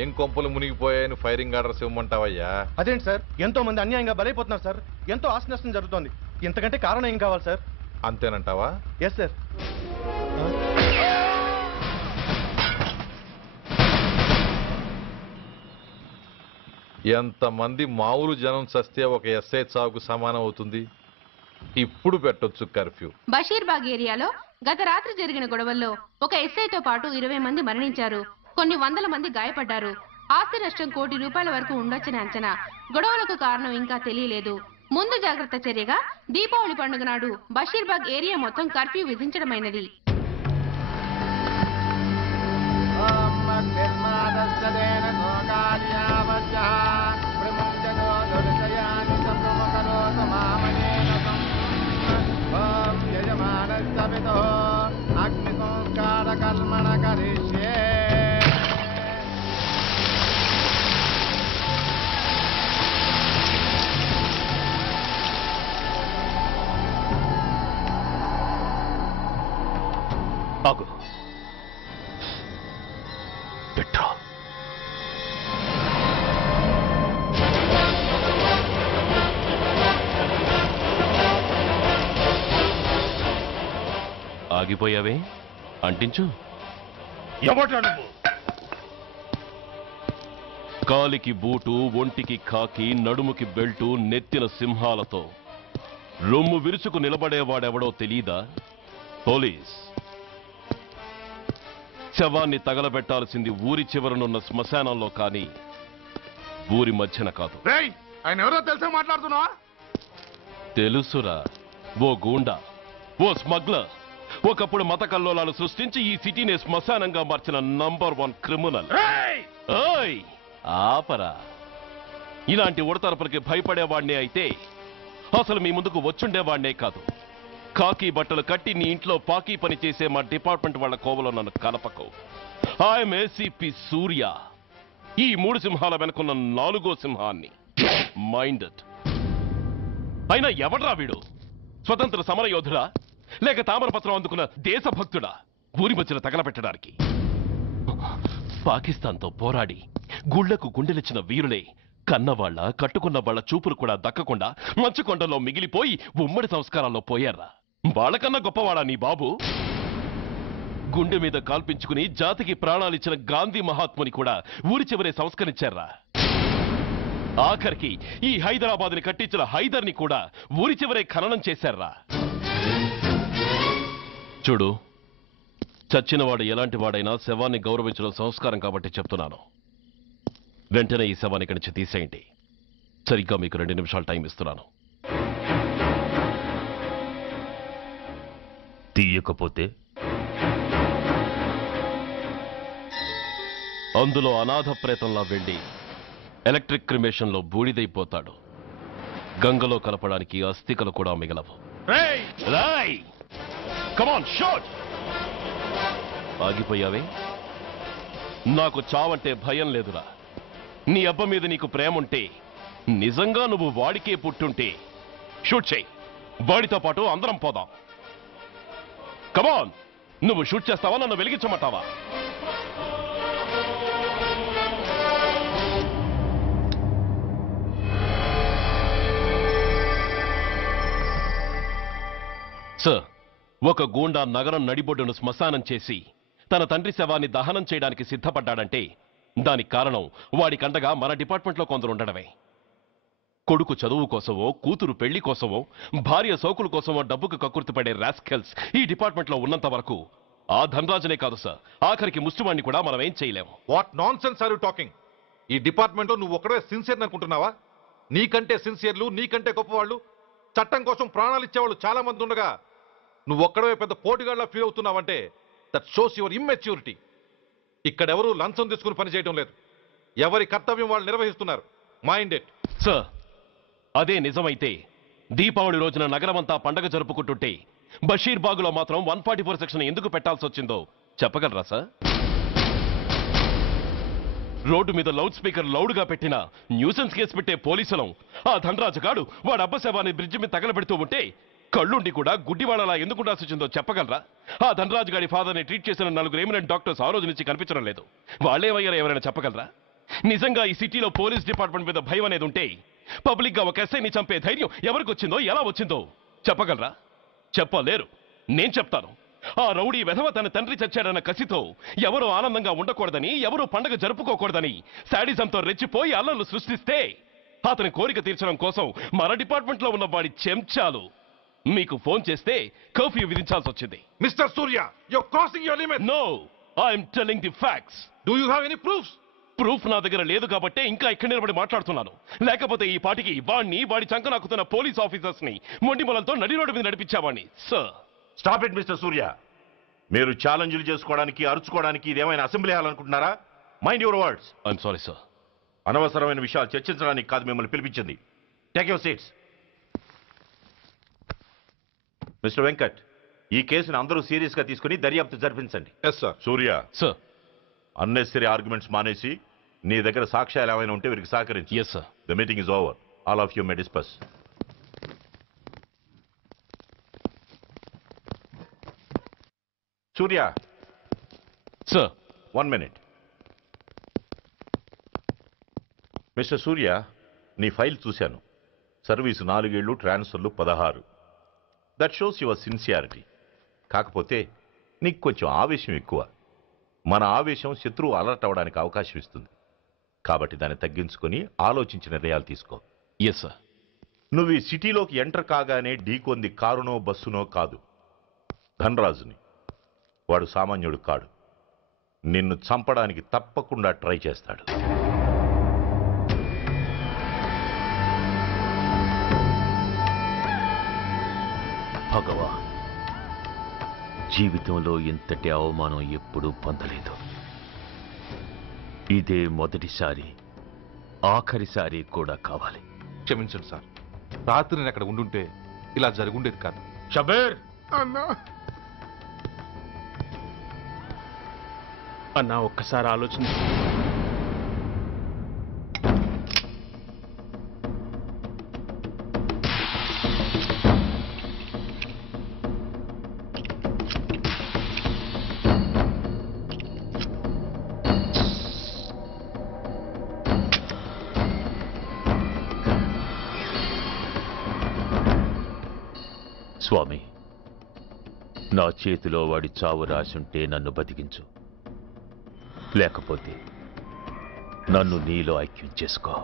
ఏం కొంపలు మునిగిపోయాయని ఫైరింగ్ ఆర్డర్స్ ఇవ్వమంటావయ్యా? అదేంటి సార్, ఎంతో మంది అన్యాయంగా బలైపోతున్నారు సార్. ఎంతో ఆస్తి నష్టం జరుగుతోంది. ఇంతకంటే కారణం ఏం కావాలి సార్? అంతేనంటావా? Yes sir. ఎంతమంది మామూలు జనం చస్తే ఒక ఎస్ఐ చావుకు సమానం అవుతుంది. ఇప్పుడు పెట్టొచ్చు కర్ఫ్యూ. బషీర్బాగ్ ఏరియాలో గత రాత్రి జరిగిన గొడవల్లో ఒక ఎస్ఐతో పాటు 20 మంది మరణించారు. కొన్ని వందల మంది గాయపడ్డారు. ఆస్తి నష్టం ₹1 కోటి వరకు ఉండొచ్చని అంచనా. గొడవలకు కారణం ఇంకా తెలియలేదు. ముందు జాగ్రత్త చర్యగా దీపావళి పండుగ నాడు బషీర్బాగ్ ఏరియా మొత్తం కర్ఫ్యూ విధించడమైనది. అగ్ని సంస్కార కల్మణ కరిష్యే. ఆగు. పెట్రోల్. ఆగిపోయావే, అంటించు. ఎవడ్రా నువ్వు? కాలికి బూటు, ఒంటికి కాకి, నడుముకి బెల్టు, నెత్తిన సింహాలతో రొమ్ము విరుచుకు నిలబడేవాడెవడో తెలీదా? పోలీస్. శవాన్ని తగలబెట్టాల్సింది ఊరి చివరనున్న శ్మశానంలో కానీ ఊరి మధ్యన కాదు. ఆయన ఎవరో తెలుసా మాట్లాడుతున్నావా? తెలుసురా, ఓ గూండా, ఓ స్మగ్లర్, ఒకప్పుడు మత కల్లోలాలు సృష్టించి ఈ సిటీని శ్మశానంగా మార్చిన నంబర్ 1 క్రిమినల్. ఓయ్ ఆపరా. ఇలాంటి ఉడతరపులకి భయపడేవాడినే అయితే అసలు మీ ముందుకు వచ్చుండేవాడినే కాదు. కాకి బట్టలు కట్టి నీ ఇంట్లో పాకీ పని చేసే మా డిపార్ట్మెంట్ వాళ్ళ కోవలో నన్ను కలపకు. ఐఎమ్ ఏసీపీ సూర్య. ఈ 3 సింహాల వెనుకున్న 4వ సింహాన్ని. మైండెడ్. అయినా ఎవడ్రా వీడు? స్వతంత్ర సమరయోధుడా లేక తామరపత్రం అందుకున్న దేశభక్తుడా ఊరి మధ్యన తగలబెట్టడానికి? పాకిస్తాన్తో పోరాడి గుళ్లకు గుండెలిచ్చిన వీరులే కన్నవాళ్ల కట్టుకున్న వాళ్ల చూపులు కూడా దక్కకుండా మంచుకొండలో మిగిలిపోయి ఉమ్మడి సంస్కారాల్లో పోయారా? వాళ్ళకన్నా గొప్పవాడా నీ బాబు? గుండె మీద కాల్పించుకుని జాతికి ప్రాణాలిచ్చిన గాంధీ మహాత్ముని కూడా ఊరి చివరే సంస్కరించారా? ఆఖరికి ఈ హైదరాబాద్ని కట్టించిన హైదర్ని కూడా ఊరి చివరే ఖననం చేశారా? చూడు, చచ్చినవాడు ఎలాంటి వాడైనా శవాన్ని గౌరవించడం సంస్కారం కాబట్టి చెప్తున్నాను. వెంటనే ఈ శవాన్ని ఇక్కడి నుంచి తీసేయండి. సరిగ్గా మీకు 2 నిమిషాలు టైం ఇస్తున్నాను. తీయకపోతే అందులో అనాథ ప్రేతంలా వెళ్లి ఎలక్ట్రిక్ క్రిమేషన్లో బూడిదైపోతాడు. గంగలో కలపడానికి అస్థికలు కూడా మిగలవు. కమాన్ షాట్. ఆగిపోయావే? నాకు చావంటే భయం లేదురా. నీ అబ్బ మీద నీకు ప్రేమ ఉంటే, నిజంగా నువ్వు వాడికే పుట్టుంటే షూట్ చేయి. వాడితో పాటు అందరం పోదాం. కమాన్. నువ్వు షూట్ చేస్తావా, నన్ను వెలిగించమంటావా? సార్, ఒక గూండా నగరం నడిబొడ్డును శ్మశానం చేసి తన తండ్రి శవాన్ని దహనం చేయడానికి సిద్ధపడ్డాడంటే దానికి కారణం వాడికండగా మన డిపార్ట్మెంట్లో కొందరు ఉండడమే. కొడుకు చదువు కోసమో, కూతురు పెళ్లి కోసమో, భార్య సోకుల కోసమో డబ్బుకు కక్కుర్తిపడే రాస్కెల్స్ ఈ డిపార్ట్మెంట్లో ఉన్నంత వరకు ఆ ధనరాజునే కాదు సార్, ఆఖరికి ముష్టివాణ్ణి కూడా మనం ఏం చేయలేము. What nonsense are you talking? ఈ డిపార్ట్మెంట్లో నువ్వు ఒక్కడే సిన్సియర్ అనుకుంటున్నావా? నీకంటే సిన్సియర్లు, నీకంటే గొప్పవాళ్ళు, చట్టం కోసం ప్రాణాలు ఇచ్చేవాళ్ళు చాలా మంది ఉండగా నువ్వు ఒక్కడే పెద్ద పోటీగాళ్ళ ఫీల్ అవుతున్నావంటే దట్ షోస్ యువర్ ఇమ్మెచ్యూరిటీ. ఇక్కడెవరూ లంచం తీసుకుని పనిచేయడం లేదు. ఎవరి కర్తవ్యం వాళ్ళు నిర్వహిస్తున్నారు. Mind it. సార్, అదే నిజమైతే దీపావళి రోజున నగరమంతా పండగ జరుపుకుంటుంటే బషీర్బాగులో మాత్రం 144 సెక్షన్ ఎందుకు పెట్టాల్సి వచ్చిందో చెప్పగలరా సార్? రోడ్డు మీద లౌడ్ స్పీకర్ లౌడ్గా పెట్టిన న్యూసెన్స్ కేసు పెట్టే పోలీసులం ఆ ధనరాజుగాడు వాడు అబ్బ శవాన్ని బ్రిడ్జి మీద తగలబెడుతూ ఉంటే కళ్ళుండి కూడా గుడ్డివాడలా ఎందుకు ఉండాల్సి వచ్చిందో చెప్పగలరా? ఆ ధనరాజు గారి ఫాదర్ని ట్రీట్ చేసిన 4 ఎమినెంట్ డాక్టర్స్ ఆ రోజు నుంచి కనిపించడం లేదు. వాళ్ళేమయ్యారో ఎవరైనా చెప్పగలరా? నిజంగా ఈ సిటీలో పోలీస్ డిపార్ట్మెంట్ మీద భయం అనేది ఉంటే పబ్లిక్ గా ఒక ఎస్ఐని చంపే ధైర్యం ఎవరికి వచ్చిందో ఎలా వచ్చిందో చెప్పగలరా? చెప్పలేరు. నేను చెప్తాను. ఆ రౌడీ వెధవ తన తండ్రి చచ్చాడన్న కసితో ఎవరూ ఆనందంగా ఉండకూడదని, ఎవరూ పండగ జరుపుకోకూడదని శాడిజంతో రెచ్చిపోయి అల్లర్లు సృష్టిస్తే అతని కోరిక తీర్చడం కోసం మన డిపార్ట్మెంట్ లో ఉన్న వాడి చెంచాలు మీకు ఫోన్ చేస్తే కర్ఫ్యూ విధించాల్సి వచ్చింది. Mister Surya, you are crossing your limit. No, I'm telling the facts. Do you have any proofs? Proof నా దగ్గర లేదు కాబట్టే ఇంకా ఇక్కడ నిలబడి మాట్లాడుతున్నాను. లేకపోతే ఈ పాటికి వాడి చంకనాకుతున్న పోలీస్ ఆఫీసర్స్ ని మొండి మొలలతో నడి రోడ్డు మీద నడిపించావాణ్ణి. Sir, stop it mister Surya. మీరు ఛాలెంజ్లు చేసుకోవడానికి, అరుచుకోవడానికి ఇదేమైనా అసెంబ్లీ హాల్ అనుకుంటున్నారా? Mind your words. I'm sorry sir. అనవసరమైన విషయాలు చర్చించడానికి కాదు మిమ్మల్ని పిలిపించింది. Take your seats. Mister Venkat, ఈ కేసును అందరూ సీరియస్ గా తీసుకుని దర్యాప్తు జరిపించండి. Yes sir. Surya sir, unnecessary arguments మానేసి నీ దగ్గర సాక్ష్యాలు ఏమైనా ఉంటే వీరికి సహకరించి. Yes sir. The meeting is over. All of you may discuss. Surya sir. 1 minute. Mister సూర్య, నీ ఫైల్ చూశాను. సర్వీసు 4 ఏళ్ళు, ట్రాన్స్ఫర్లు 16. That shows your sincerity. కాకపోతే నీకు కొంచెం ఆవేశం ఎక్కువ. మన ఆవేశం శత్రువు అలర్ట్ అవ్వడానికి అవకాశం ఇస్తుంది. కాబట్టి దాన్ని తగ్గించుకొని ఆలోచించి నిర్ణయాలు తీసుకో. Yes sir. నువ్వు ఈ సిటీలోకి ఎంటర్ కాగానే ఢీకొంది కారునో బస్సునో కాదు, ధనరాజుని. వాడు సామాన్యుడు కాడు. నిన్ను చంపడానికి తప్పకుండా ట్రై చేస్తాడు. భగవాన్, జీవితంలో ఇంతటి అవమానం ఎప్పుడూ పొందలేదు. ఇదే మొదటిసారి, ఆఖరిసారి కూడా కావాలి. క్షమించండి సార్. రాత్రి నేను అక్కడ ఉండుంటే ఇలా జరుగుండేది కాదు. షబీర్ అన్నా అన్నా, ఒక్కసారి ఆలోచన. స్వామి, నా చేతిలో వాడి చావు రాసుంటే నన్ను బతికించు, లేకపోతే నన్ను నీలో ఐక్యం చేసుకో.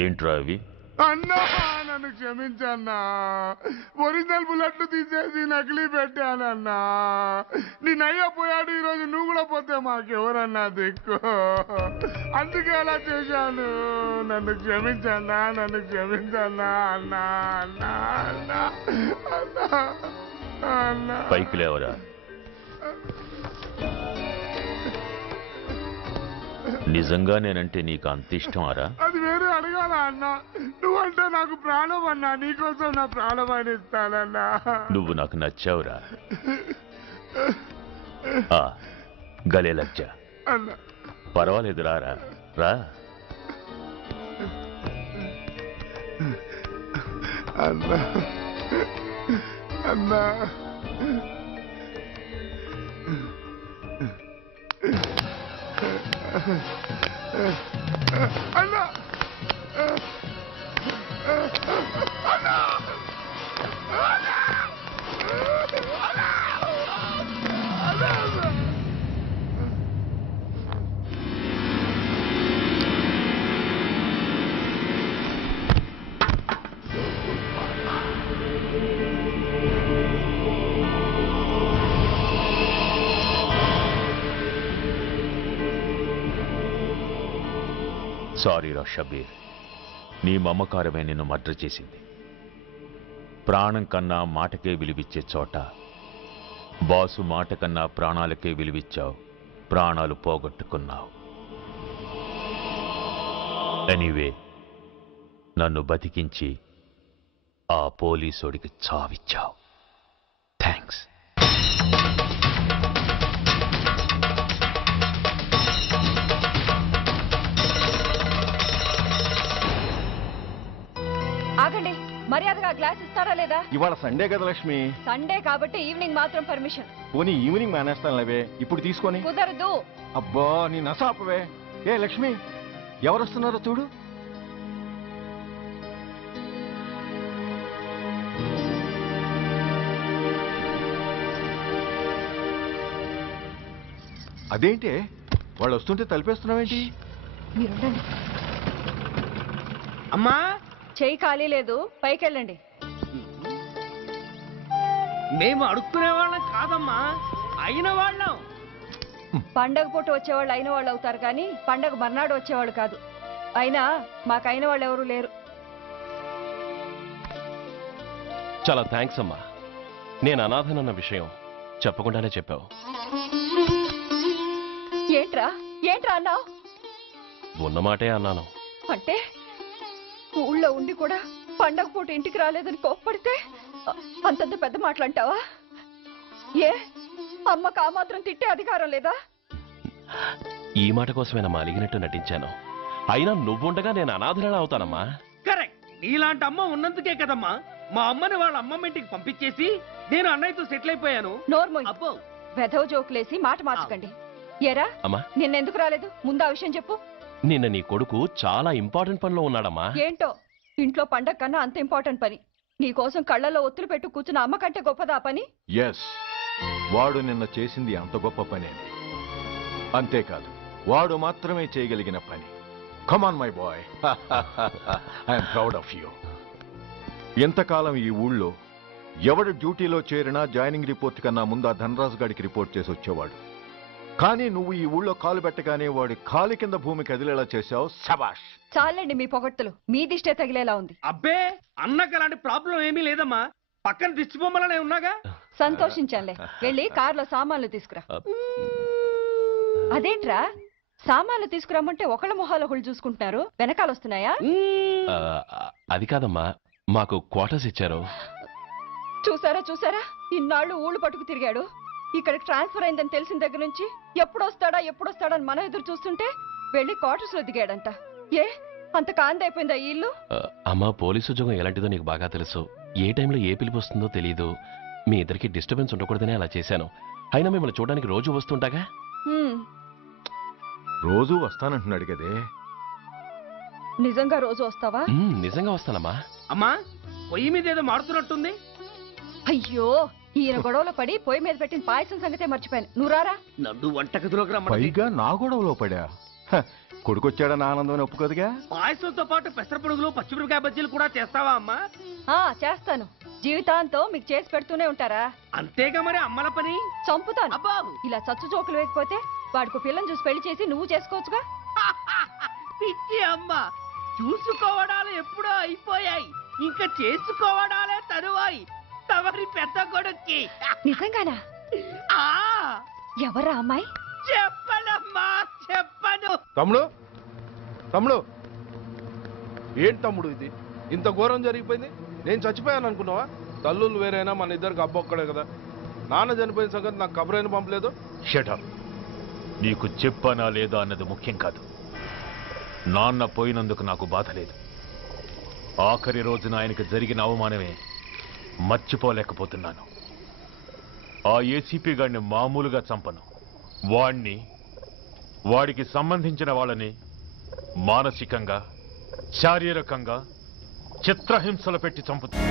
ఏంట్రా అవి? అన్నా, నన్ను క్షమించన్నా. ఒరిజినల్ బుల్లెట్లు తీసేసి నకిలీ పెట్టానన్నా. నేనయ్యా పోయాడు, ఈరోజు నువ్వు కూడా పోతే మాకెవరన్నా దిక్కు. అందుకే అలా చేశాను. నన్ను క్షమించన్నా, నన్ను క్షమించన్నా అన్నా. అన్నా అన్నా అన్నా అన్నా. పైకి లేవరా. నిజంగా నేనంటే నీకు అంత ఇష్టం అరా? అది వేరే అడగాల అన్నా. నువ్వంటే నాకు ప్రాణం అన్నా. నీకోసం నా ప్రాణమైన ఇస్తానన్నా. నువ్వు నాకు నచ్చావురా. గలే లజ్జ. అన్నా పర్వాలేదు, రారా రా. అన్నా అన్నా అన్నా అన్నా సారీ రా షబీర్, నీ మమకారమే నిన్ను మర్డర్ చేసింది. ప్రాణం కన్నా మాటకే విలువిచ్చే చోట బాసు మాట కన్నా ప్రాణాలకే విలువిచ్చావు. ప్రాణాలు పోగొట్టుకున్నావు. ఎనీవే, నన్ను బతికించి ఆ పోలీసోడికి చావిచ్చావు. థ్యాంక్స్. ఆగండి, మర్యాదగా గ్లాస్ ఇస్తారా లేదా? ఇవాళ సండే కదా లక్ష్మి. సండే కాబట్టి ఈవినింగ్ మాత్రం పర్మిషన్. పోనీ ఈవినింగ్ మానేస్తానులేవే, ఇప్పుడు తీసుకొని. కుదరదు. అబ్బా నీ నసాపవే. ఏ లక్ష్మి, ఎవరొస్తున్నారో చూడు. అదేంటి వాళ్ళు వస్తుంటే తలిపేస్తున్నావేంటి? మీరుండండి. అమ్మా, చెయ్యి ఖాళీ లేదు, పైకెళ్ళండి. మేము అడుక్కునే వాళ్ళం కాదమ్మా, అయిన వాళ్ళం. పండగ పూట వచ్చేవాళ్ళు అయిన వాళ్ళు అవుతారు కానీ పండగ మర్నాడు వచ్చేవాళ్ళు కాదు. అయినా మాకైన వాళ్ళు ఎవరు లేరు. చాలా థ్యాంక్స్ అమ్మా. నేను అనాథనన్న విషయం చెప్పకుండానే చెప్పావు. ఏంట్రా ఏంట్రా అన్నావు? ఉన్నమాటే అన్నాను. అంటే ఊళ్ళో ఉండి కూడా పండగ పూట ఇంటికి రాలేదని కోప్పడితే అంతంత పెద్ద మాటలంటావా? ఏ అమ్మకు ఆ మాత్రం తిట్టే అధికారం లేదా? ఈ మాట కోసమేనమ్మా అలిగినట్టు నటించాను. అయినా నువ్వుండగా నేను అనాథనలా అవుతానమ్మా. కరెక్ట్. నీలాంటి అమ్మ ఉన్నందుకే కదమ్మా మా అమ్మని వాళ్ళ అమ్మమ్మ ఇంటికి పంపించేసి నేను అన్నయ్యతో సెటిల్ అయిపోయాను. నోర్మోయ్, వెధవ జోకులేసి మాట మార్చకండి. ఏరా అమ్మా, నిన్నెందుకు రాలేదు? ముందు ఆ విషయం చెప్పు. నిన్న నీ కొడుకు చాలా ఇంపార్టెంట్ పనిలో ఉన్నాడమ్మా. ఏంటో ఇంట్లో పండగ కన్నా అంత ఇంపార్టెంట్ పని. నీకోసం కళ్ళల్లో ఒత్తులు పెట్టు కూర్చున్న అమ్మ కంటే గొప్పదా పని? ఎస్, వాడు నిన్న చేసింది అంత గొప్ప పనే. అంతేకాదు, వాడు మాత్రమే చేయగలిగిన పని. Come on my boy, I'm proud of you. ఎంతకాలం ఈ ఊళ్ళో ఎవడు డ్యూటీలో చేరినా జాయినింగ్ రిపోర్ట్ కన్నా ముందు ఆ ధనరాజు గారికి రిపోర్ట్ చేసి వచ్చేవాడు. కానీ నువ్వు ఈ ఊళ్ళో కాలు పెట్టగానే వాడి కాలి కింద భూమి కదిలేలా చేశావు. శబాష్. చాలండి మీ పొగడ్తలు. మీ దిష్టే తగిలేలా ఉంది. అబ్బే, అన్నకు అలాంటి ప్రాబ్లం ఏమీ లేదమ్మా. పక్కన దిష్టి బొమ్మలనే ఉన్నాగా. సంతోషించాలే. వెళ్ళి కార్లో సామాన్లు తీసుకురా. అదేంట్రా, సామాన్లు తీసుకురామంటే ఒకళ్ళ మొహాలు ఒకళ్ళు చూసుకుంటున్నారు, వెనకాల వస్తున్నాయా? అది కాదమ్మా, మాకు క్వార్టర్స్ ఇచ్చారు. చూసారా చూసారా, ఇన్నాళ్ళు ఊళ్ళు పట్టుకు తిరిగాడు. ఇక్కడికి ట్రాన్స్ఫర్ అయిందని తెలిసిన దగ్గర నుంచి ఎప్పుడొస్తాడని మనం ఎదురు చూస్తుంటే వెళ్ళి క్వార్టర్స్ లో దిగాడంట. ఏ అంత కాందైపోయిందా ఈ ఇల్లు? అమ్మా, పోలీసు ఉద్యోగం ఎలాంటిదో నీకు బాగా తెలుసు. ఏ టైంలో ఏ పిలుపు వస్తుందో తెలీదు. మీ ఇద్దరికి డిస్టర్బెన్స్ ఉండకూడదనే అలా చేశాను. అయినా మిమ్మల్ని చూడడానికి రోజు వస్తుంటాగా. రోజు వస్తానంటున్నాడు కదే. నిజంగా రోజు వస్తావా? నిజంగా వస్తానమ్మా. అమ్మా, పొయ్యి మీద ఏదో మారుతున్నట్టుంది. అయ్యో, ఈయన గొడవలో పడి పొయ్యి మీద పెట్టిన పాయసం సంగతే మర్చిపోయాను. నువ్వు రారా. నన్ను వంటగదిలోకి రమ్మని. పైగా నా గొడవలో పడా. కొడుకొచ్చాడని ఆనందం ఒప్పుకోదుగా. పాయసంతో పాటు పెసరపొడుగులు పచ్చిమిరపకాయ బజ్జీలు కూడా చేస్తావా అమ్మా? చేస్తాను. జీవితాంతం మీకు చేసి పెడుతూనే ఉంటారా? అంతేగా మరి అమ్మల పని. చంపుతాను. ఇలా చచ్చు జోకులు వేయకపోతే వాడికి పిల్లని చూసి పెళ్లి చేసి నువ్వు చేసుకోవచ్చుగా. పిచ్చి అమ్మ, చూసుకోవడాలు ఎప్పుడో అయిపోయాయి, ఇంకా చేసుకోవడాలే తరువాయి. తమరి పెద్ద కొడుక్కి. నిజంగానా? ఎవరా అమ్మాయి? చెప్పనమ్మా, చెప్పను. తమ్ముడు ఏంటి తమ్ముడు ఇది? ఇంత ఘోరం జరిగిపోయింది. నేను చచ్చిపోయాను అనుకున్నావా? తల్లులు వేరైనా మన ఇద్దరికి అబ్బొక్కడే కదా. నాన్న చనిపోయిన సంగతి నాకు కబురైన పంపలేదు. షటప్. నీకు చెప్పనా లేదా అన్నది ముఖ్యం కాదు. నాన్న పోయినందుకు నాకు బాధ లేదు. ఆఖరి రోజున ఆయనకు జరిగిన అవమానమే మర్చిపోలేకపోతున్నాను. ఆ ఏసీపీ గారిని మామూలుగా చంపను. వాడికి సంబంధించిన వాళ్ళని మానసికంగా, శారీరకంగా చిత్రహింసలు పెట్టి చంపుతుంది.